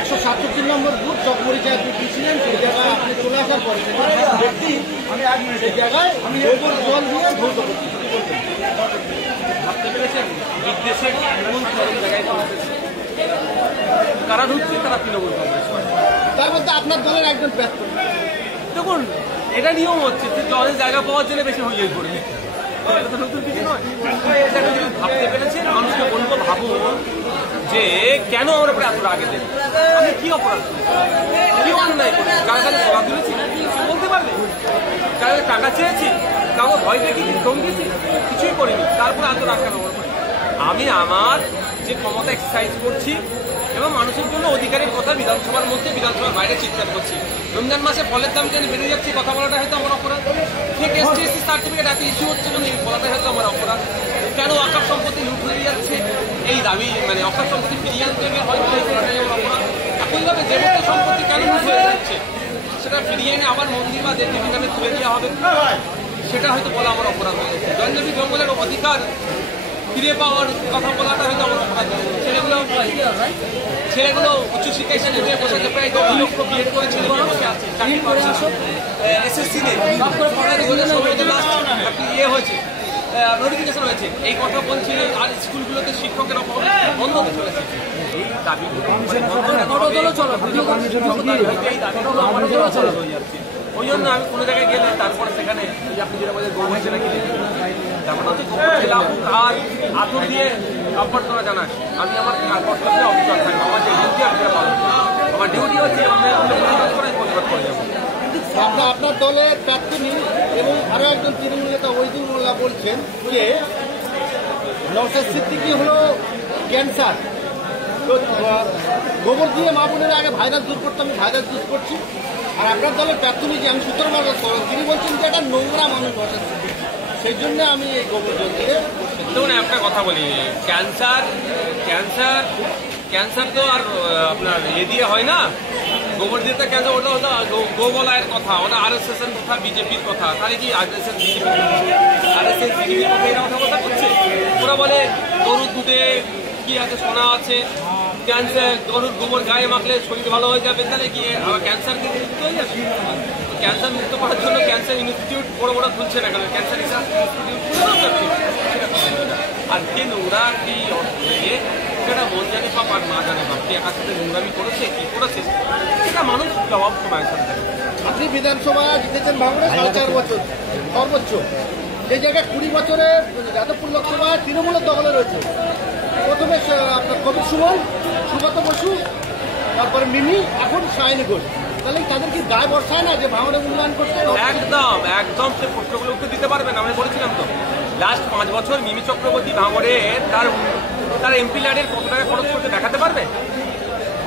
167 নম্বর booth চকমরিচায় আপনি দিয়েছিলেন, সেই জায়গায় আপনি চলে আসার পরে ব্যক্তি সেই জায়গায় গোবর জল দিয়ে ধৌত করছি। ভাবতে পেরেছেন বিদ্বেষের এমন চরম জায়গায় কারা ঢুকছে, তারা তৃণমূল কংগ্রেস। তার মধ্যে আপনার দলের একজন ব্যর্থ। দেখুন, এটা নিয়ম হচ্ছে যে দলের জায়গা পাওয়ার জন্য বেশি হয়ে পড়বে, এটা তো নতুন কিছু নয়। এটা যদি ভাবতে পেরেছেন, মানুষকে বলবো ভাবুন যে কেন আমার উপরে এত রাগে দেবে, আমি কি অপরাধ কি অন্যায় করি, কারো কাছে জবাব দিয়েছি কিছু বলতে পারবে, কারো টাকা চেয়েছি, কারো ভয় দেখিয়েছি, ধমকেছি, কিছুই করিনি, তারপরে এত রাগ কেন? আমি আমার যে ক্ষমতা এক্সারসাইজ করছি এবং মানুষের জন্য অধিকারের কথা বিধানসভার মধ্যে বিধানসভার বাইরে চিৎকার করছি। রমজান মাসে ফলের দাম যেন বেড়ে যাচ্ছে, কথা বলাটা হয়তো আমার অপরাধ। ঠিক এসটি সার্টিফিকেট এত ইস্যু হচ্ছে কেন, এই বলাটা হয়তো আমার অপরাধ। কেন অকাপ সম্পত্তি লুট হয়ে যাচ্ছে, এই দাবি মানে অকাপ সম্পত্তি ফিরিয়ে আনতে হয়তো এই বলাটাই আমার অপরাধ। একইভাবে দেবত্ব সম্পত্তি কেন লুট হয়ে যাচ্ছে, সেটা ফিরিয়ে এনে আবার মন্দির বা দেবদেবীর নামে তুলে দেওয়া হবে, সেটা হয়তো বলা আমার অপরাধ হয়ে যাচ্ছে। জনজাতি জঙ্গলের অধিকার ফিরে পাওয়ার কথা বলাটা হয়তো আমার অপরাধ। ছেলেগুলো উচ্চশিক্ষা এসে উঠে বসেছে, প্রায় 10 লক্ষ বিএড করে ছেলে বসে আছে, চাকরি পাচ্ছে এসএসসিতে ইয়ে হয়েছে, নোটিফিকেশন হয়েছে। এই কথা বলছি, আর স্কুলগুলোতে শিক্ষকের অভাব বন্ধ হতে চলেছে। এই দাবিগুলো হয়ে যাচ্ছে। ওই জন্য আমি কোনো জায়গায় গেলে তারপরে সেখানে আপনি যেটা বলেন গরু হয়েছে নাকি, তারপরে হচ্ছে খেলাম আর আতর দিয়ে অভ্যর্থনা জানাই। আমি আমার কর্তব্যে অবিচল থাকবো, আমার যে ডিউটি আমি সেটা পালন করবো। আমার ডিউটি হচ্ছে প্রতিবাদ করে যাবো। আপনার দলের প্রার্থী এবং আরো একজন তৃণমূল নেতা ওইদুল মোল্লা বলছেন যে নওশাদ সিদ্দিকী হলো ক্যান্সার, গোবর দিয়ে মা বোনের আগে ভাইরাস দূর করতে আমি ভাইরাস দূর করছি। আর আপনার দলের প্রার্থী যে আমি সূত্রমার তিনি বলছেন যে এটা নোংরা মানুষ নওশাদ সিদ্দিকী, সেই জন্য আমি এই গোবর জল দিয়ে। দেখুন, একটা কথা বলি, ক্যান্সার ক্যান্সার ক্যান্সার তো আর আপনার এ দিয়ে হয় না, গোবর দিয়ে তো ক্যান্সার। ওটা ওটা গোবলায়ের কথা, ওটা RSS এর কথা, বিজেপির কথা। তাহলে কি RSS বিজেপির কথা এরা কথা করছে? ওরা বলে গরুর দুধে কি আছে, সোনা আছে, ক্যান্সার গরুর গোবর গায়ে মাখলে শরীর ভালো হয়ে যাবে, তাহলে কি ক্যান্সার কিন্তু মুক্ত হয়ে যাবে? ক্যান্সার মুক্ত করার জন্য ক্যান্সার ইনস্টিটিউট বড় বড় খুলছে না কেন? ক্যান্সার রিসার্চ ইনস্টিটিউট আর কে নোংরা কি অর্থ দিয়ে সেটা মন জানে পাপ আর মা জানে পাপ, কে একার সাথে নোংরামি করেছে কি করেছে সেটা মানুষ জবাব সময় সাথে। আপনি বিধানসভা জিতেছেন ভাঙড়ে 4.5 বছর সর্বোচ্চ, যে জায়গায় 20 বছরে যাদবপুর লোকসভায় তৃণমূলের দখলে রয়েছে। প্রথমে আপনার কবির সুমন, সুগত বসু, তারপরে মিমি, এখন শাহিনী ঘোষ। তাহলে তাদের কি দায় বর্ষায় না যে ভাঙড়ে উন্নয়ন করতে? একদম একদম সে প্রশ্নগুলো উত্তর দিতে পারবেন। আমি বলেছিলাম তো লাস্ট 5 বছর মিমি চক্রবর্তী ভাঙড়ে তার এমপি ল্যাডের কত টাকা খরচ করতে দেখাতে পারবে?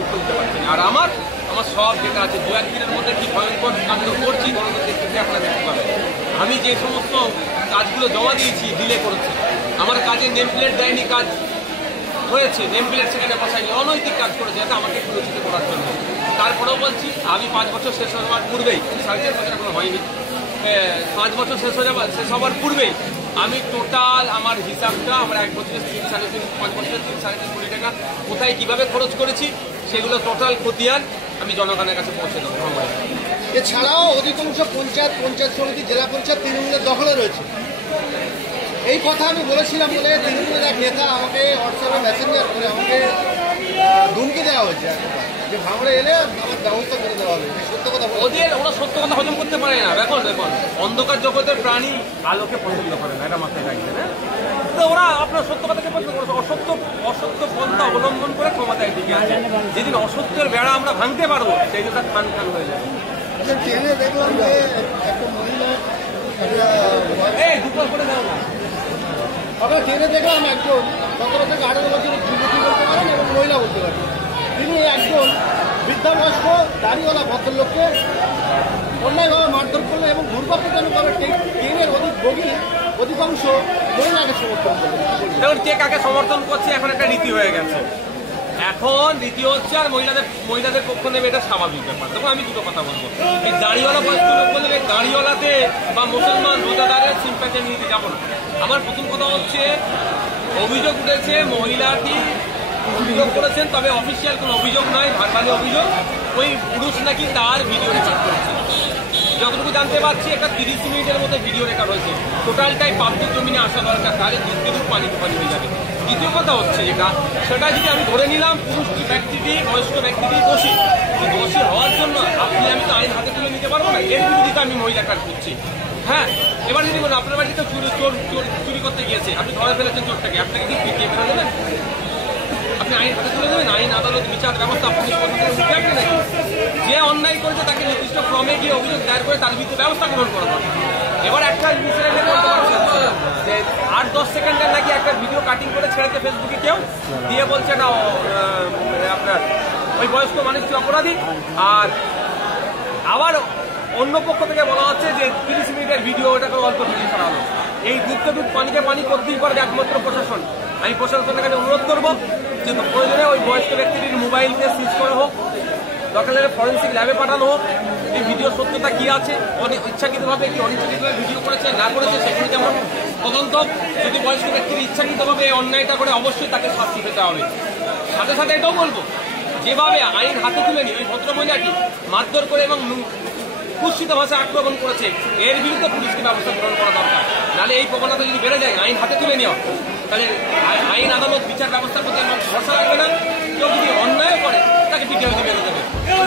উত্তর দিতে পারবেন। আর আমার সব যেটা আছে 2-1 দিনের মধ্যে কি ভয়ঙ্কর কাণ্ড করছি দেখতে আপনারা দেখতে পাবেন। আমি যে সমস্ত কাজগুলো জমা দিয়েছি ডিলে করেছি, আমার কাজে নেম প্লেট দেয়নি, কাজ হয়েছে নেম প্লেট সেখানে বসাইনি, অনৈতিক কাজ করেছে এটা আমাকে সুরক্ষিত করার জন্য। তারপরেও বলছি আমি 5 বছর শেষ হওয়ার পূর্বেই, 4.5 বছর এখনো হয়নি, 5 বছর শেষ হওয়ার পূর্বেই আমি টোটাল আমার হিসাবটা আমার 1 বছরে 3-3.5 5 বছরে 3-3.5 কোটি টাকা কোথায় কিভাবে খরচ করেছি সেগুলো টোটাল খতিয়ান আমি জনগণের কাছে পৌঁছে দেবো। এছাড়াও অধিকাংশ পঞ্চায়েত সমিতি, জেলা পঞ্চায়েত তৃণমূলের দখলে রয়েছে। এই কথা আমি বলেছিলাম বলে তৃণমূলের এক নেতা আমাকে হোয়াটসঅ্যাপে মেসেঞ্জার করে আমাকে ধমকি দেওয়া হয়েছে যে ভাঙড়ে এলে আমার ব্যবস্থা করে দেওয়া হবে। সত্য কথা ওরা সত্য কথা হজম করতে পারে না। দেখুন অন্ধকার জগতের প্রাণী আলোকে পছন্দ করে না, এটা মাথায় রাখবেন। তো ওরা আপনার সত্য কথাকে পছন্দ করেছে, অসত্য পন্থা অবলম্বন করে ক্ষমতায় টিকে আছে। যেদিন অসত্যের বেড়া আমরা ভাঙতে পারবো সেই দিন তার খান খান হয়ে যাবে। ট্রেনে দেখলাম যে একটা মহিলা দুটো করে দাও না, আমরা ট্রেনে দেখলাম একজন 17 থেকে 18 বছরের যুবতী বলতে পারেন এবং মহিলা বলতে পারেন, তিনি একজন বৃদ্ধাবয়স্ক দাড়িওয়ালা ভদ্রলোককে অন্যায়ভাবে মারধর করলেন এবং দুর্ভাগ্যজনকভাবে ট্রেনের অধিকাংশ মহিলাকে সমর্থন করলেন। দেখুন কে কাকে সমর্থন করছে এখন একটা রীতি হয়ে গেছে। এখন রীতি হচ্ছে আর মহিলাদের পক্ষ নেবে, এটা স্বাভাবিক ব্যাপার। তখন আমি দুটো কথা বলবো, এই দাড়িওয়ালা বয়স্ক লোক বললে দাড়িওয়ালাতে বা মুসলমান রোজাদারের সিম্প্যাথি নিতে যাবো না। আমার প্রথম কথা হচ্ছে অভিযোগ উঠেছে মহিলাটি অভিযোগ করেছেন, তবে অফিসিয়াল কোনো অভিযোগ নয়, ভারবালি অভিযোগ। ওই পুরুষ নাকি তার ভিডিও রেকর্ড করেছে। যতটুকু জানতে পারছি একটা 30 মিনিটের মধ্যে ভিডিও রেকর্ড হয়েছে। টোটালটাই পাবলিক জমিনে আসা দরকার, তাহলে দুধ পানি হয়ে যাবে। দ্বিতীয় কথা হচ্ছে যেটা, সেটা যদি আমি ধরে নিলাম পুরুষটি ব্যক্তিটি, বয়স্ক ব্যক্তিটি দোষী, তো দোষী হওয়ার জন্য আপনি আমি তো আইন হাতে তুলে নিতে পারবো না। এর বিরোধিতা আমি মহিলা কাজ করছি। হ্যাঁ, এবার যদি বলুন আপনার বাড়িতে চুরি করতে গিয়েছে, আপনি ধরে ফেলেছেন চোরটাকে, আপনাকে কি পিটিয়ে ফেলে দেবেন? আপনি আইন হাতে তুলে দেবেন? আইন, আদালত, বিচার ব্যবস্থা আপনি নাকি? যে অন্যায় করেছে তাকে নির্দিষ্ট ক্রমে গিয়ে অভিযোগ দায়ের করে তার বিরুদ্ধে ব্যবস্থা গ্রহণ করা দরকার। এবার একটা ইনসিডেন্টে বলতে পারছেন যে 8-10 সেকেন্ডের নাকি একটা ভিডিও কাটিং করে ছেড়েছে ফেসবুকে কেউ, দিয়ে বলছে এটা আপনার ওই বয়স্ক মানুষটি অপরাধী। আর আবার অন্য পক্ষ থেকে বলা হচ্ছে যে 30 মিনিটের ভিডিও, ওটাকে অল্প ভিডিও করা হলো। এই দুধকে দুধ পানিকে পানি করতেই পারবে একমাত্র প্রশাসন। আমি প্রশাসনের কাছে অনুরোধ করবো যে প্রয়োজনে ওই বয়স্ক ব্যক্তিটির মোবাইলকে সিজ করা হোক, দরকার হলে ফরেন্সিক ল্যাবে পাঠানো হোক। এই ভিডিও সত্যতা কি আছে, অনেক ইচ্ছাকৃতভাবে কি অনিচ্ছাকৃতভাবে ভিডিও করেছে না করেছে সেগুলো যেমন তদন্ত। যদি বয়স্ক ব্যক্তির ইচ্ছাকৃতভাবে অন্যায়টা করে অবশ্যই তাকে শাস্তি পেতে হবে। সাথে সাথে এটাও বলবো, যেভাবে আইন হাতে তুলে নিয়ে ওই ভদ্রমহিলাটি মারধর করে এবং কুৎসিত ভাষায় আক্রমণ করেছে, এর বিরুদ্ধে পুলিশকে ব্যবস্থা গ্রহণ করা দরকার। নাহলে এই প্রবণতা যদি বেড়ে যায় আইন হাতে তুলে নেওয়া, তাহলে আইন, আদালত, বিচার ব্যবস্থার প্রতি আমার ভরসা রাখবে না। কেউ যদি অন্যায় করে তাকে পিটিয়ে বেড়ে যাবে।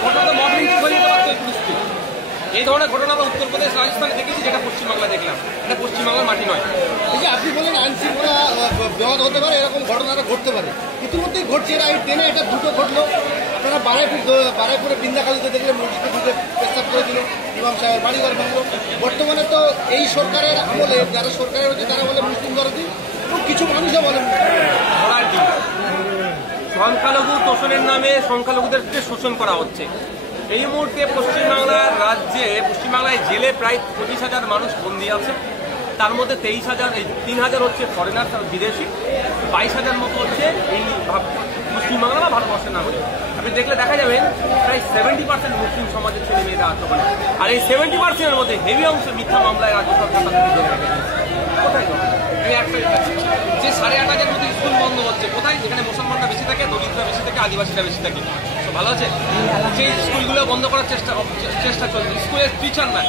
ঘটনাটা মব লিঞ্চিং হয়ে যেতে পারতো এই পুলিশকে। এই ধরনের ঘটনা আমরা উত্তরপ্রদেশ, রাজস্থানে দেখেছি, যেটা পশ্চিমবাংলা দেখলাম। এটা পশ্চিমবাংলার মাটি নয়। এই যে আপনি বলেন আইন শৃঙ্খলা বিবাদ হতে পারে, এরকম ঘটনাটা ঘটতে পারে, ইতিমধ্যেই ঘটছে। এরা এই ট্রেনে এটা দুটো ঘটলো। আপনারা বারাইপুরে বৃন্দাকালীতে দেখলে মসজিদে ঢুকে প্রস্তাব করে দিল, ইমাম সাহেব বাড়িঘর ভাঙলো। বর্তমানে তো এই সরকারের আমলে যারা সরকারের হচ্ছে তারা বলে মুসলিম দরদি, এবং কিছু মানুষও বলে সংখ্যালঘু তোষণের নামে সংখ্যালঘুদেরকে শোষণ করা হচ্ছে। এই মুহূর্তে পশ্চিমবাংলায় জেলে প্রায় 25,000 মানুষ বন্দী আছে। তার মধ্যে 3,000 হচ্ছে ফরেনার, বিদেশি, 22,000 মতো হচ্ছে এই পশ্চিমবাংলা বা ভারতবর্ষের নাগরিক। আপনি দেখলে দেখা যাবেন প্রায় 70% মুসলিম সমাজের ছেলে মেয়েরা আছে ওখানে। আর এই 70%-এর মধ্যে হেভি অংশ মিথ্যা মামলায় রাজ্য সরকার কোথায় যে 8,500 মতো স্কুল বন্ধ হচ্ছে, কোথায়? যেখানে মুসলমানরা বেশি থাকে, দলিতরা বেশি থাকে, আদিবাসীরা বেশি থাকে। ভালো আছে, সেই স্কুলগুলো বন্ধ করার চেষ্টা চলছে। স্কুলের টিচার না,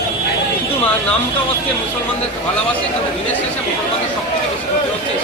শুধু নামকা মুসলমানদেরকে ভালোবাসে, কিন্তু দিনের শেষে মুসলমানদের সব থেকে বেশি ক্ষতি হচ্ছে এই